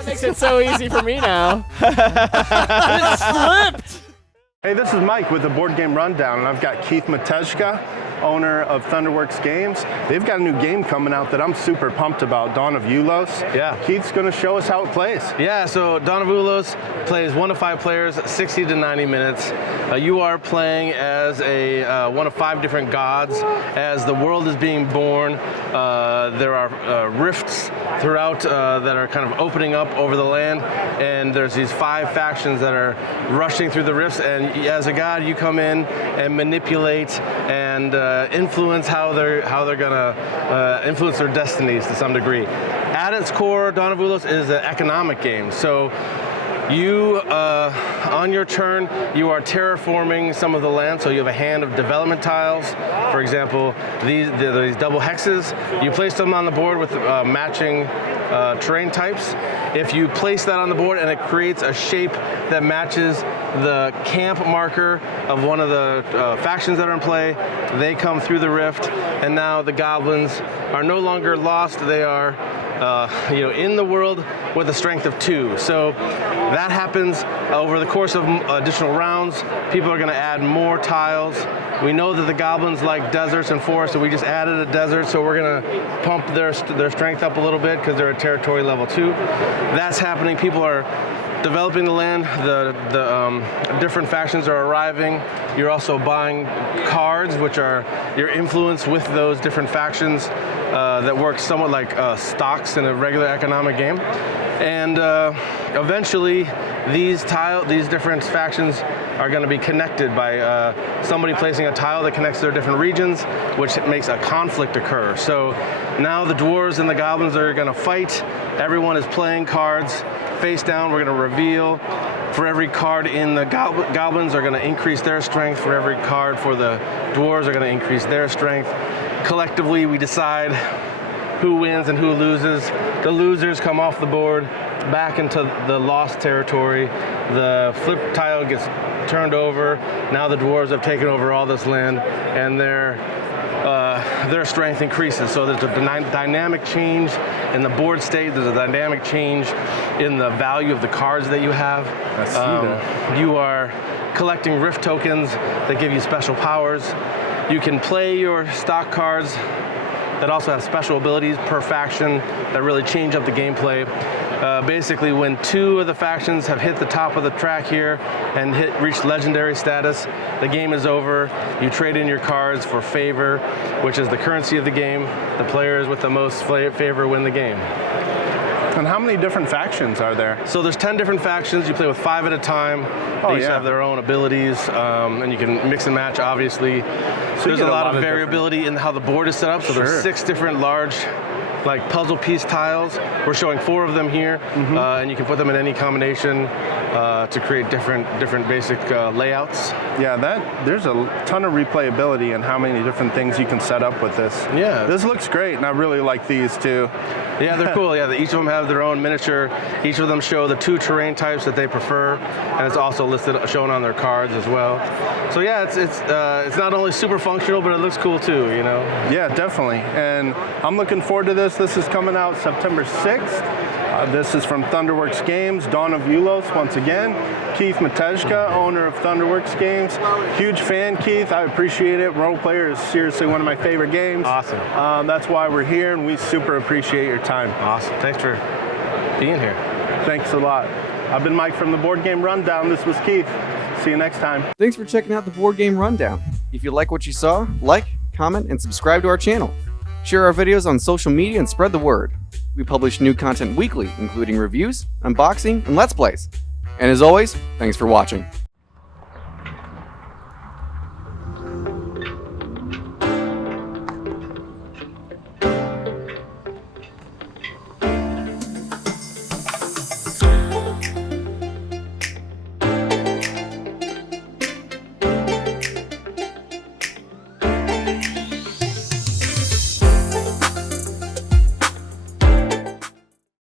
That makes it so easy for me now. It slipped! Hey, this is Mike with the Board Game Rundown, and I've got Keith Matejka, owner of Thunderworks Games. They've got a new game coming out that I'm super pumped about, Dawn of Ulos. Yeah. Keith's going to show us how it plays. Yeah, so Dawn of Ulos plays 1 to 5 players, 60 to 90 minutes. You are playing as one of 5 different gods. As the world is being born, there are rifts throughout that are kind of opening up over the land, and there's these 5 factions that are rushing through the rifts, and as a god, you come in and manipulate and influence how they're gonna influence their destinies to some degree. At its core, Dawn of Ulos is an economic game. So you, on your turn, you are terraforming some of the land, so you have a hand of development tiles. For example, these double hexes, you place them on the board with matching terrain types. If you place that on the board and it creates a shape that matches the camp marker of one of the factions that are in play, they come through the rift, and now the goblins are no longer lost. They are in the world with a strength of 2. So that happens over the course of additional rounds. People are going to add more tiles. We know that the goblins like deserts and forests, so we just added a desert, so we're going to pump their strength up a little bit because they're at territory level 2. That's happening. People are developing the land. The different factions are arriving. You're also buying cards, which are your influence with those different factions that work somewhat like stocks in a regular economic game. And eventually, these different factions are going to be connected by somebody placing a tile that connects their different regions, which makes a conflict occur. So now the dwarves and the goblins are going to fight. Everyone is playing cards face down. We're going to reveal. For every card in the goblins are going to increase their strength. For every card for the dwarves are going to increase their strength. Collectively, we decide who wins and who loses. The losers come off the board back into the lost territory. The flip tile gets turned over. Now the dwarves have taken over all this land, and their strength increases. So there's a dynamic change in the board state. There's a dynamic change in the value of the cards that you have. I see that. You are collecting rift tokens that give you special powers. You can play your stock cards that also have special abilities per faction that really change up the gameplay. Basically, when 2 of the factions have hit the top of the track here and reach legendary status, the game is over. You trade in your cards for favor, which is the currency of the game. The players with the most favor win the game. And how many different factions are there? So there's 10 different factions. You play with 5 at a time. They each have their own abilities, and you can mix and match, obviously. So there's a lot of variability in how the board is set up. So there's 6 different large puzzle piece tiles. We're showing 4 of them here, and you can put them in any combination to create different basic layouts. Yeah, there's a ton of replayability in how many different things you can set up with this. Yeah. This looks great, and I really like these too. Yeah, they're cool. Yeah, each of them have their own miniature. Each of them show the 2 terrain types that they prefer, and it's also shown on their cards as well. So yeah, it's not only super functional, but it looks cool too, you know? Yeah, definitely. And I'm looking forward to this. This is coming out September 6th. This is from Thunderworks Games, Dawn of Ulos, once again. Keith Matejka, owner of Thunderworks Games. Huge fan, Keith. I appreciate it. Role Player is seriously one of my favorite games. Awesome. That's why we're here, and we super appreciate your time. Awesome. Thanks for being here. Thanks a lot. I've been Mike from the Board Game Rundown. This was Keith. See you next time. Thanks for checking out the Board Game Rundown. If you like what you saw, like, comment, and subscribe to our channel. Share our videos on social media and spread the word. We publish new content weekly, including reviews, unboxing, and Let's Plays. And as always, thanks for watching.